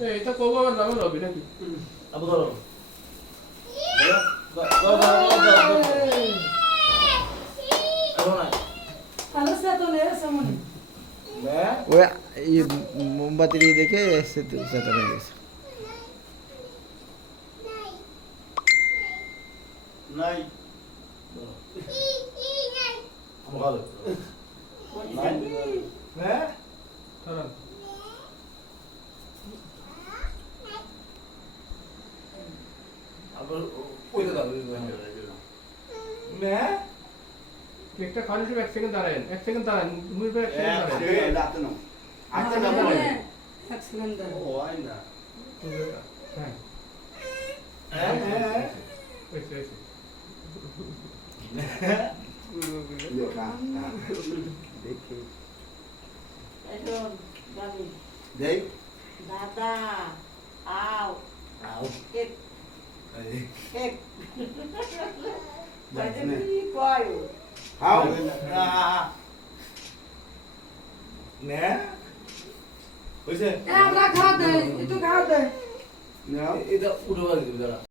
এটা কবো আবার নামে রবি নাকি? আবু ধরো ওই মোমবাতি দিয়ে দেখে সেতু সেটা হয়ে গেছে। নাই ভালো নাই হ্যাঁ দাঁড়ান। আবার ওই দাও না কেকটা খাওয়ানোর সময় 1 সেকেন্ড দাঁড়ায়েন, 1 সেকেন্ড দাঁড়ান, মুই ভাই 1 সেকেন্ড দাঁড়ান। ও আই না হ্যাঁ হ্যাঁ হ্যাঁ হয়েছে হয়েছে। দেখি দেই দাদা আও আও এক এই এক যাইনে কয় হাও নে হইছে আমরা খাওয়া দে একটু খাওয়া দে এটা উঠে দিবি দাঁড়া